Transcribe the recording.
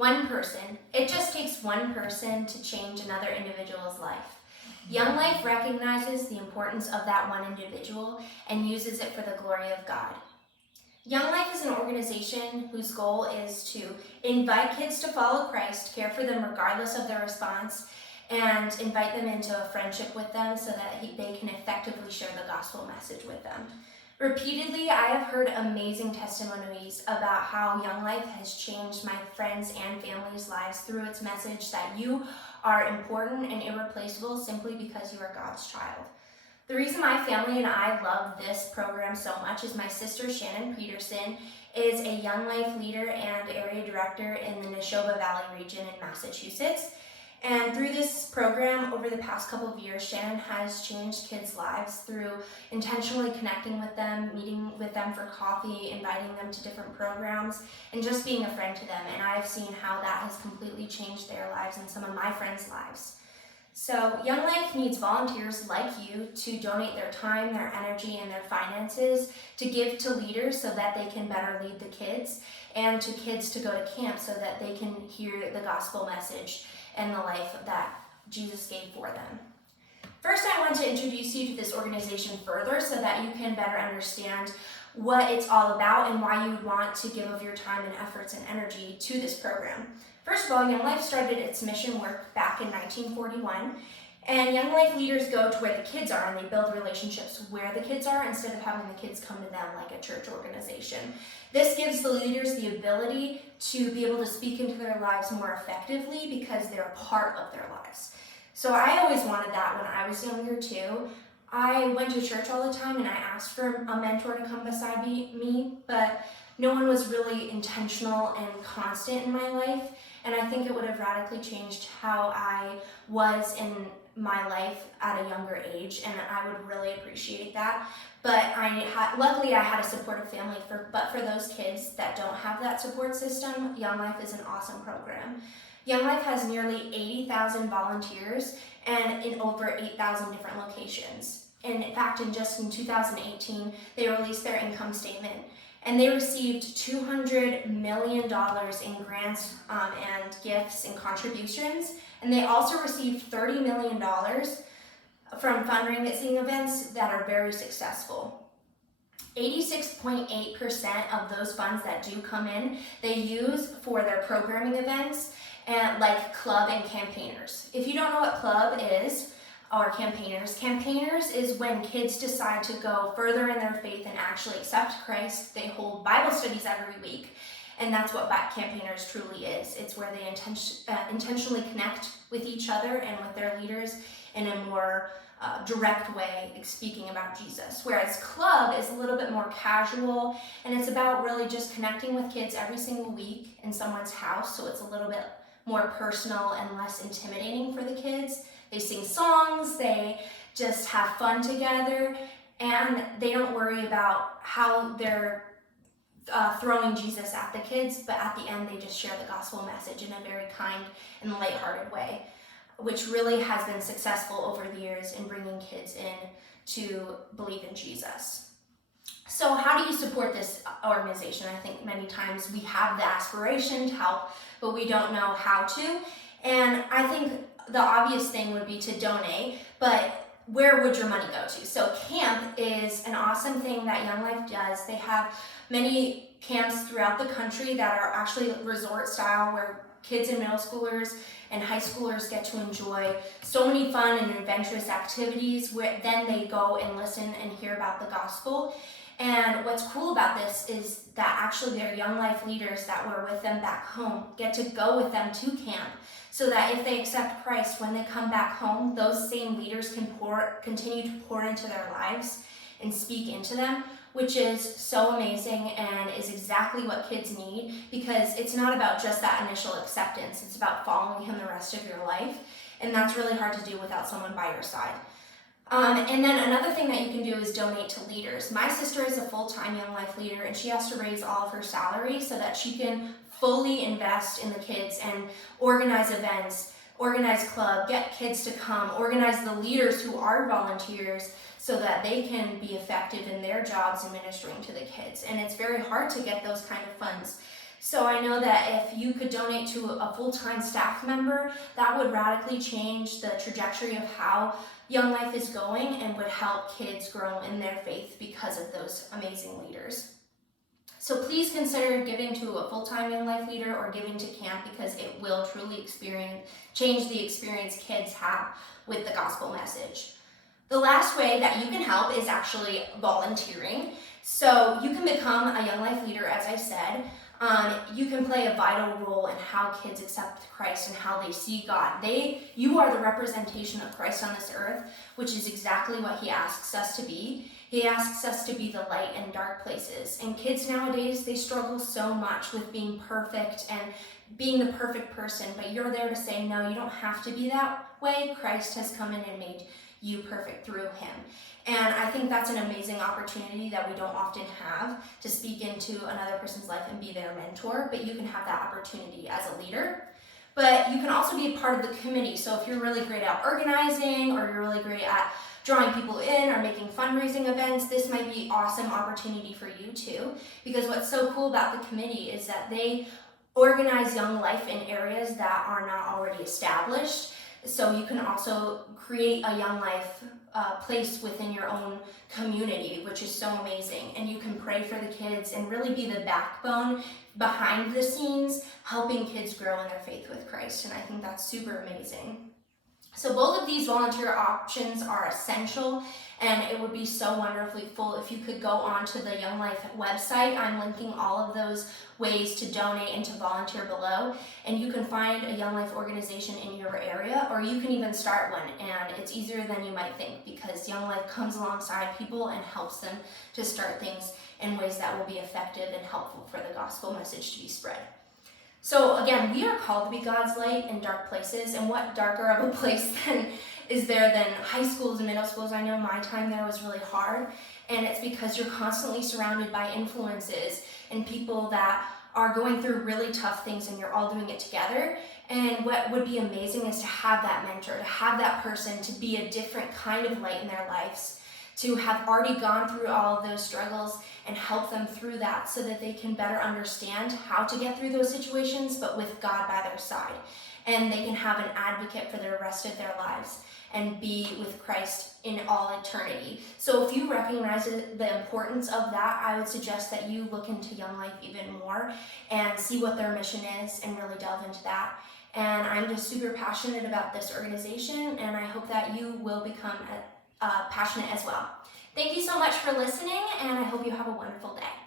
One person. It just takes one person to change another individual's life. Young Life recognizes the importance of that one individual and uses it for the glory of God. Young Life is an organization whose goal is to invite kids to follow Christ, care for them regardless of their response, and invite them into a friendship with them so that they can effectively share the gospel message with them. Repeatedly, I have heard amazing testimonies about how Young Life has changed my friends' and family's lives through its message that you are important and irreplaceable simply because you are God's child. The reason my family and I love this program so much is my sister Shannon Peterson is a Young Life leader and area director in the Neshoba Valley region in Massachusetts. And through this program, over the past couple of years, Shannon has changed kids' lives through intentionally connecting with them, meeting with them for coffee, inviting them to different programs, and just being a friend to them. And I've seen how that has completely changed their lives and some of my friends' lives. So Young Life needs volunteers like you to donate their time, their energy, and their finances to give to leaders so that they can better lead the kids, and to kids to go to camp so that they can hear the gospel message and the life that Jesus gave for them. First, I want to introduce you to this organization further so that you can better understand what it's all about and why you would want to give of your time and efforts and energy to this program. First of all, Young Life started its mission work back in 1941, and Young Life leaders go to where the kids are and they build relationships where the kids are instead of having the kids come to them like a church organization. This gives the leaders the ability to be able to speak into their lives more effectively because they're a part of their lives. So I always wanted that when I was younger too. I went to church all the time and I asked for a mentor to come beside me, but no one was really intentional and constant in my life. And I think it would have radically changed how I was in my life at a younger age, and I would really appreciate that. But luckily I had a supportive family, but for those kids that don't have that support system, Young Life is an awesome program. Young Life has nearly 80,000 volunteers and in over 8,000 different locations. And in fact, in 2018, they released their income statement, and they received $200 million in grants and gifts and contributions. And they also received $30 million from fundraising events that are very successful. 86.8% of those funds that do come in, they use for their programming events and like club and campaigners. If you don't know what club is, or campaigners is when kids decide to go further in their faith and actually accept Christ. They hold Bible studies every week, and that's what campaigners truly is. It's where they intentionally connect with each other and with their leaders in a more direct way, speaking about Jesus. Whereas club is a little bit more casual, and it's about really just connecting with kids every single week in someone's house, so it's a little bit more personal and less intimidating for the kids. They sing songs, they just have fun together, and they don't worry about how they're throwing Jesus at the kids, but at the end they just share the gospel message in a very kind and lighthearted way, which really has been successful over the years in bringing kids in to believe in Jesus. So how do you support this organization? I think many times we have the aspiration to help, but we don't know how to. And I think the obvious thing would be to donate, but where would your money go to? So camp is an awesome thing that Young Life does. They have many camps throughout the country that are actually resort style, where kids and middle schoolers and high schoolers get to enjoy so many fun and adventurous activities where then they go and listen and hear about the gospel. And what's cool about this is that actually their Young Life leaders that were with them back home get to go with them to camp, so that if they accept Christ, when they come back home, those same leaders can continue to pour into their lives and speak into them, which is so amazing and is exactly what kids need, because it's not about just that initial acceptance, it's about following him the rest of your life, and that's really hard to do without someone by your side. And then another thing that you can do is donate to leaders. My sister is a full-time Young Life leader, and she has to raise all of her salary so that she can fully invest in the kids and organize events, organize club, get kids to come, organize the leaders who are volunteers so that they can be effective in their jobs and ministering to the kids. And it's very hard to get those kind of funds. So I know that if you could donate to a full-time staff member, that would radically change the trajectory of how Young Life is going and would help kids grow in their faith because of those amazing leaders. So please consider giving to a full-time Young Life leader or giving to camp, because it will truly change the experience kids have with the gospel message. The last way that you can help is actually volunteering. So you can become a Young Life leader, as I said. You can play a vital role in how kids accept Christ and how they see God. You are the representation of Christ on this earth, which is exactly what he asks us to be. He asks us to be the light in dark places. And kids nowadays, they struggle so much with being perfect and being the perfect person, but you're there to say, no, you don't have to be that way. Christ has come in and made you perfect through him. And I think that's an amazing opportunity that we don't often have, to speak into another person's life and be their mentor, but you can have that opportunity as a leader. But you can also be a part of the committee. So if you're really great at organizing, or you're really great at drawing people in or making fundraising events, this might be an awesome opportunity for you too. Because what's so cool about the committee is that they organize Young Life in areas that are not already established. So you can also create a Young Life place within your own community, which is so amazing. And you can pray for the kids and really be the backbone behind the scenes, helping kids grow in their faith with Christ. And I think that's super amazing. So both of these volunteer options are essential, and it would be so wonderful if you could go onto the Young Life website. I'm linking all of those ways to donate and to volunteer below, and you can find a Young Life organization in your area, or you can even start one, and it's easier than you might think, because Young Life comes alongside people and helps them to start things in ways that will be effective and helpful for the gospel message to be spread. So again, we are called to be God's light in dark places, and what darker of a place is there than high schools and middle schools? I know my time there was really hard, and it's because you're constantly surrounded by influences and people that are going through really tough things, and you're all doing it together. And what would be amazing is to have that mentor, to have that person to be a different kind of light in their lives, to have already gone through all of those struggles and help them through that, so that they can better understand how to get through those situations, but with God by their side. And they can have an advocate for the rest of their lives and be with Christ in all eternity. So if you recognize the importance of that, I would suggest that you look into Young Life even more and see what their mission is and really delve into that. And I'm just super passionate about this organization, and I hope that you will become passionate as well. Thank you so much for listening, and I hope you have a wonderful day.